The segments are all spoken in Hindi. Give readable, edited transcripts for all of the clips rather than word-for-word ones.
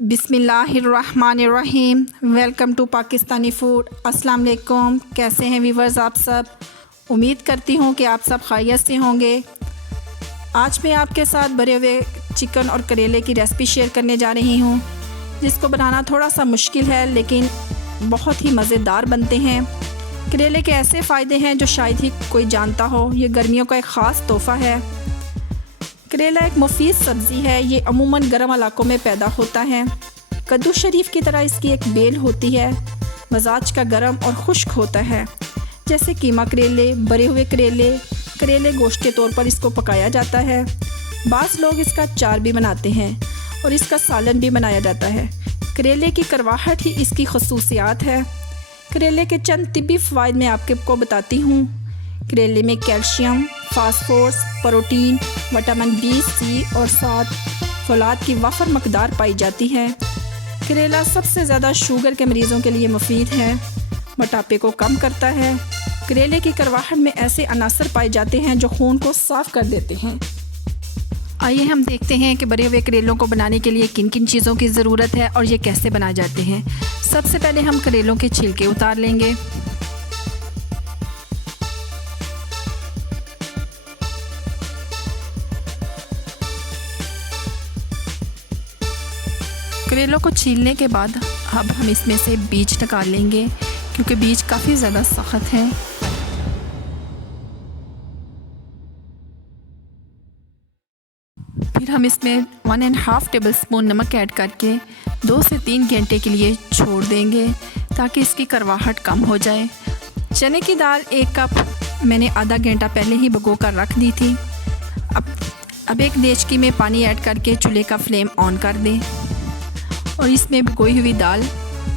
बिस्मिल्लाहिर्रहमानिर्रहीम। Welcome to Pakistani food. अस्सलाम वालेकुम। कैसे हैं व्यूवर्स आप सब? उम्मीद करती हूँ कि आप सब खैरियत से होंगे। आज मैं आपके साथ भरे हुए चिकन और करेले की रेसिपी शेयर करने जा रही हूँ, जिसको बनाना थोड़ा सा मुश्किल है लेकिन बहुत ही मज़ेदार बनते हैं। करेले के ऐसे फ़ायदे हैं जो शायद ही कोई जानता हो। ये गर्मियों का एक ख़ास तोहफ़ा है। करेला एक मुफीद सब्ज़ी है। ये अमूमन गर्म इलाकों में पैदा होता है। कद्दू शरीफ की तरह इसकी एक बेल होती है। मजाज का गर्म और खुश्क होता है। जैसे कीमा करेले, भरे हुए करेले, करेले गोश्त के तौर पर इसको पकाया जाता है। बाज़ लोग इसका अचार भी बनाते हैं और इसका सालन भी बनाया जाता है। करेले की करवाहट ही इसकी खसूसियात है। करेले के चंद तिब्बी फ़वाइद मैं आपको बताती हूँ। करेले में calcium, phosphorus, protein, vitamin B, C और 7 फौलाद की वाफर मकदार पाई जाती है। करेला सबसे ज़्यादा शुगर के मरीज़ों के लिए मुफीद है। मोटापे को कम करता है। करेले की करवाहट में ऐसे अनासर पाए जाते हैं जो खून को साफ़ कर देते हैं। आइए हम देखते हैं कि भरे हुए करेलों को बनाने के लिए किन किन चीज़ों की ज़रूरत है और ये कैसे बनाए जाते हैं। सबसे पहले हम करेलों के छिलके उतार लेंगे। करेलों को छीलने के बाद अब हम इसमें से बीज निकाल लेंगे, क्योंकि बीज काफ़ी ज़्यादा सख्त है। फिर हम इसमें 1.5 टेबलस्पून नमक ऐड करके 2 से 3 घंटे के लिए छोड़ देंगे ताकि इसकी करवाहट कम हो जाए। चने की दाल 1 कप मैंने आधा घंटा पहले ही भिगो कर रख दी थी। अब एक देचकी में पानी ऐड करके चूल्हे का फ्लेम ऑन कर दें और इसमें भिगोई हुई दाल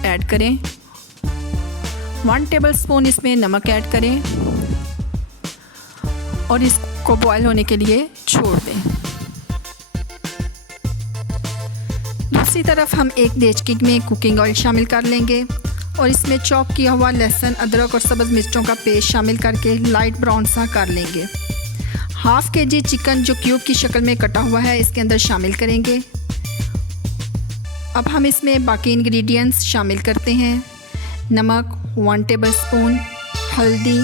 ऐड करें। 1 टेबलस्पून इसमें नमक ऐड करें और इसको बॉयल होने के लिए छोड़ दें। दूसरी तरफ हम एक देचकी में कुकिंग ऑयल शामिल कर लेंगे और इसमें चॉप किया हुआ लहसुन, अदरक और सब्ज़ मिर्चों का पेस्ट शामिल करके लाइट ब्राउन सा कर लेंगे। हाफ़ केजी चिकन जो क्यूब की शक्ल में कटा हुआ है इसके अंदर शामिल करेंगे। अब हम इसमें बाकी इंग्रेडिएंट्स शामिल करते हैं। नमक 1 टेबलस्पून, हल्दी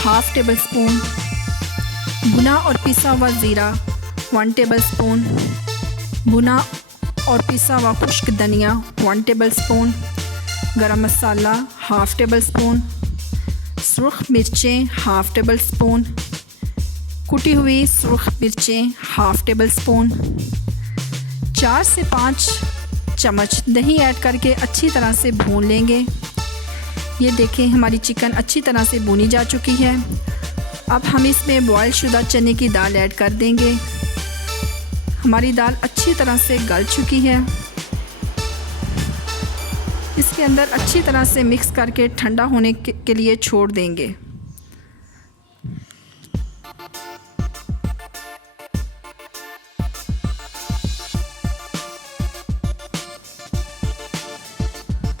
1/2 टेबलस्पून, भुना और पिसा हुआ ज़ीरा 1 टेबलस्पून, भुना और पिसा हुआ खुश्क धनिया 1 टेबलस्पून, गरम मसाला 1/2 टेबलस्पून, सुर्ख मिर्चें 1/2 टेबलस्पून, कुटी हुई सुर्ख मिर्चें 1/2 टेबलस्पून, 4 से 5 चम्मच दही ऐड करके अच्छी तरह से भून लेंगे। ये देखें हमारी चिकन अच्छी तरह से भुनी जा चुकी है। अब हम इसमें बॉयल शुदा चने की दाल ऐड कर देंगे। हमारी दाल अच्छी तरह से गल चुकी है। इसके अंदर अच्छी तरह से मिक्स करके ठंडा होने के लिए छोड़ देंगे।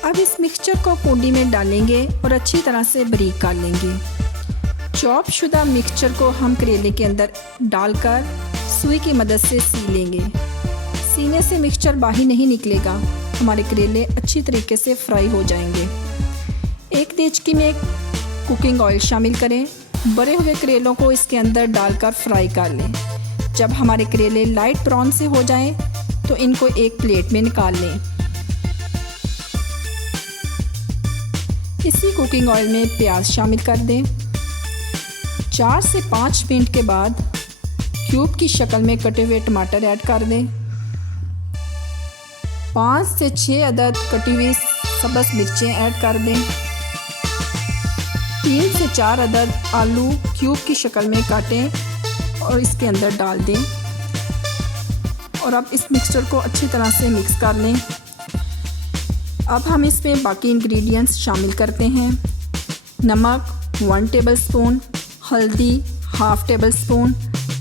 अब इस मिक्सचर को कूंडी में डालेंगे और अच्छी तरह से बारीक कर लेंगे। चॉप शुदा मिक्सचर को हम करेले के अंदर डालकर सुई की मदद से सी लेंगे। सीने से मिक्सचर बाहर नहीं निकलेगा। हमारे करेले अच्छी तरीके से फ्राई हो जाएंगे। एक देचकी में कुकिंग ऑयल शामिल करें। भरे हुए करेलों को इसके अंदर डालकर फ्राई कर लें। जब हमारे करेले लाइट ब्राउन से हो जाएं तो इनको एक प्लेट में निकाल लें। इसी कुकिंग ऑयल में प्याज शामिल कर दें। 4 से 5 मिनट के बाद क्यूब की शक्ल में कटे हुए टमाटर ऐड कर दें। 5 से 6 अदद कटी हुई सब्ज़ मिर्चें ऐड कर दें। 3 से 4 अदद आलू क्यूब की शक्ल में काटें और इसके अंदर डाल दें और अब इस मिक्सचर को अच्छी तरह से मिक्स कर लें। अब हम इसमें बाकी इंग्रेडिएंट्स शामिल करते हैं। नमक 1 टेबलस्पून, हल्दी 1/2 टेबलस्पून,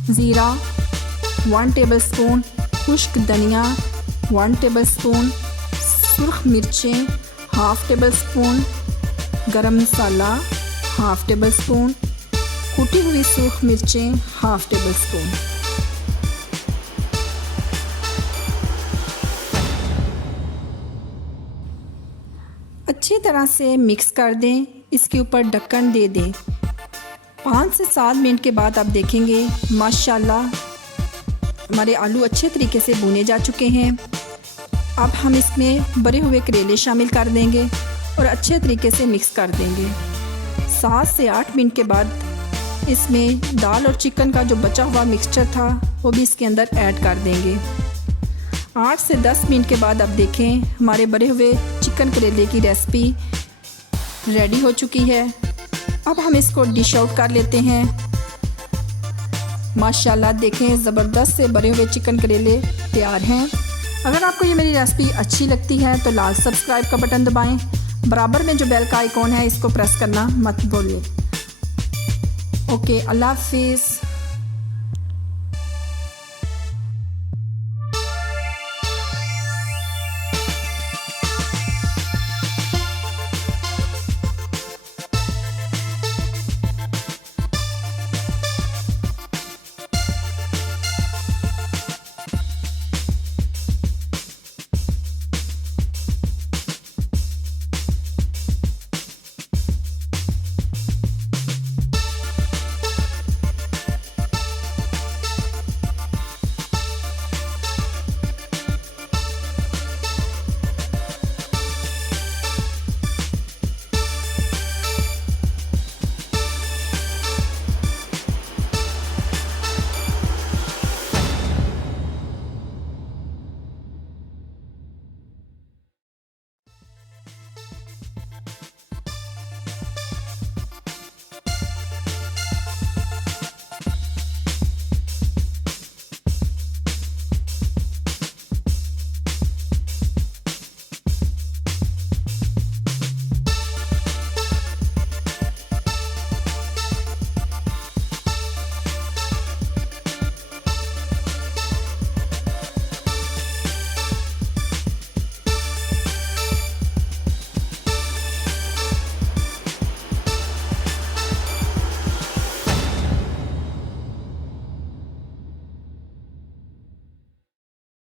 ज़ीरा 1 टेबलस्पून, खुश्क धनिया 1 टेबलस्पून, सुर्ख मिर्चें 1/2 टेबलस्पून, गरम मसाला 1/2 टेबलस्पून, कुटी हुई सुर्ख मिर्चें 1/2 टेबलस्पून। अच्छी तरह से मिक्स कर दें। इसके ऊपर ढक्कन दे दें। 5 से 7 मिनट के बाद आप देखेंगे माशाल्लाह हमारे आलू अच्छे तरीके से भुने जा चुके हैं। अब हम इसमें भरे हुए करेले शामिल कर देंगे और अच्छे तरीके से मिक्स कर देंगे। 7 से 8 मिनट के बाद इसमें दाल और चिकन का जो बचा हुआ मिक्सचर था वो भी इसके अंदर ऐड कर देंगे। 8 से 10 मिनट के बाद आप देखें हमारे भरे हुए चिकन करेले की रेसिपी रेडी हो चुकी है। अब हम इसको डिश आउट कर लेते हैं। माशाल्लाह देखें ज़बरदस्त से भरे हुए चिकन करेले तैयार हैं। अगर आपको ये मेरी रेसिपी अच्छी लगती है तो लाल सब्सक्राइब का बटन दबाएं। बराबर में जो बेल का आइकॉन है इसको प्रेस करना मत भूलिए। ओके, अल्लाह हाफिज़।